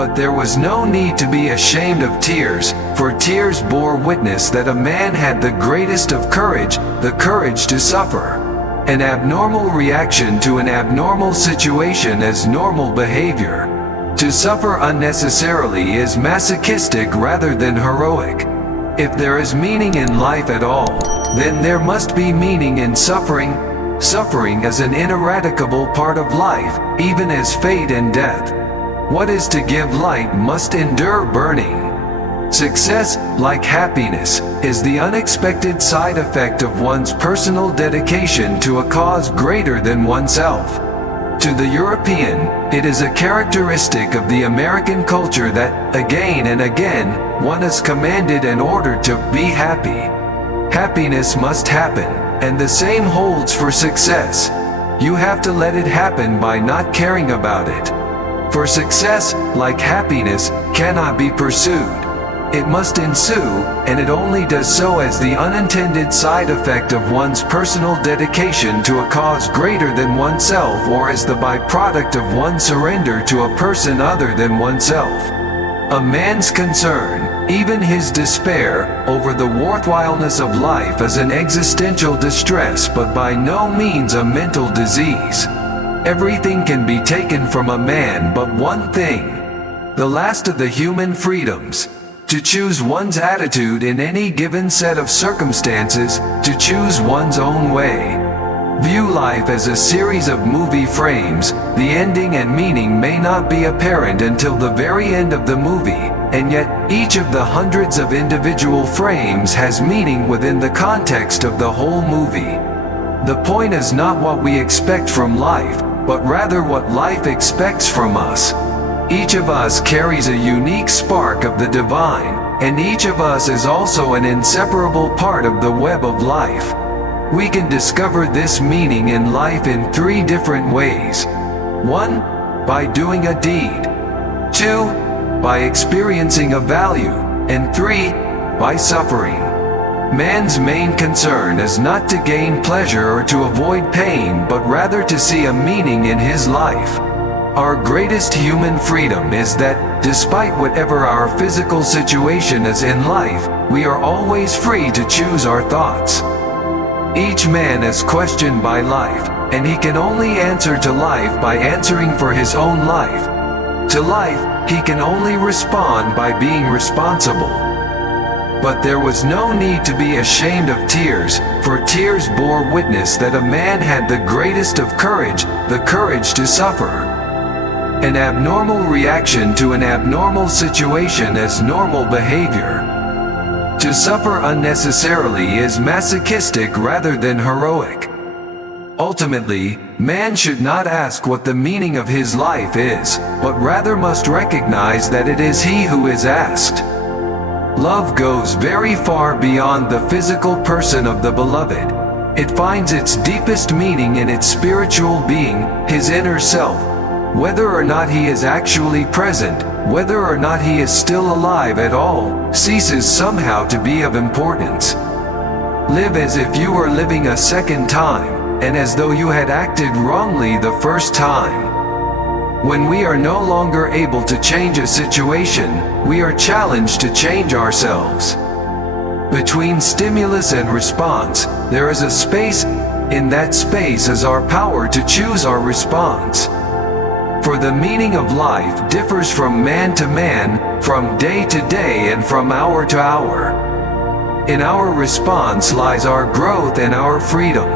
But there was no need to be ashamed of tears, for tears bore witness that a man had the greatest of courage, the courage to suffer. An abnormal reaction to an abnormal situation is normal behavior. To suffer unnecessarily is masochistic rather than heroic. If there is meaning in life at all, then there must be meaning in suffering. Suffering is an ineradicable part of life, even as fate and death. What is to give light must endure burning. Success, like happiness, is the unexpected side effect of one's personal dedication to a cause greater than oneself. To the European, it is a characteristic of the American culture that, again and again, one is commanded and ordered to be happy. Happiness must happen, and the same holds for success. You have to let it happen by not caring about it. For success, like happiness, cannot be pursued. It must ensue, and it only does so as the unintended side effect of one's personal dedication to a cause greater than oneself, or as the byproduct of one's surrender to a person other than oneself. A man's concern, even his despair, over the worthwhileness of life is an existential distress, but by no means a mental disease. Everything can be taken from a man but one thing, the last of the human freedoms: to choose one's attitude in any given set of circumstances, to choose one's own way. View life as a series of movie frames. The ending and meaning may not be apparent until the very end of the movie, and yet each of the hundreds of individual frames has meaning within the context of the whole movie. The point is not what we expect from life, but rather what life expects from us. Each of us carries a unique spark of the divine, and each of us is also an inseparable part of the web of life. We can discover this meaning in life in three different ways. 1. By doing a deed. 2. By experiencing a value. And 3. By suffering. Man's main concern is not to gain pleasure or to avoid pain, but rather to see a meaning in his life. Our greatest human freedom is that, despite whatever our physical situation is in life, we are always free to choose our thoughts. Each man is questioned by life, and he can only answer to life by answering for his own life. To life, he can only respond by being responsible. But there was no need to be ashamed of tears, for tears bore witness that a man had the greatest of courage, the courage to suffer. An abnormal reaction to an abnormal situation is normal behavior. To suffer unnecessarily is masochistic rather than heroic. Ultimately, man should not ask what the meaning of his life is, but rather must recognize that it is he who is asked. Love goes very far beyond the physical person of the beloved. It finds its deepest meaning in its spiritual being, his inner self. Whether or not he is actually present, whether or not he is still alive at all, ceases somehow to be of importance. Live as if you were living a second time, and as though you had acted wrongly the first time. When we are no longer able to change a situation, we are challenged to change ourselves. Between stimulus and response, there is a space. In that space is our power to choose our response. For the meaning of life differs from man to man, from day to day, and from hour to hour. In our response lies our growth and our freedom.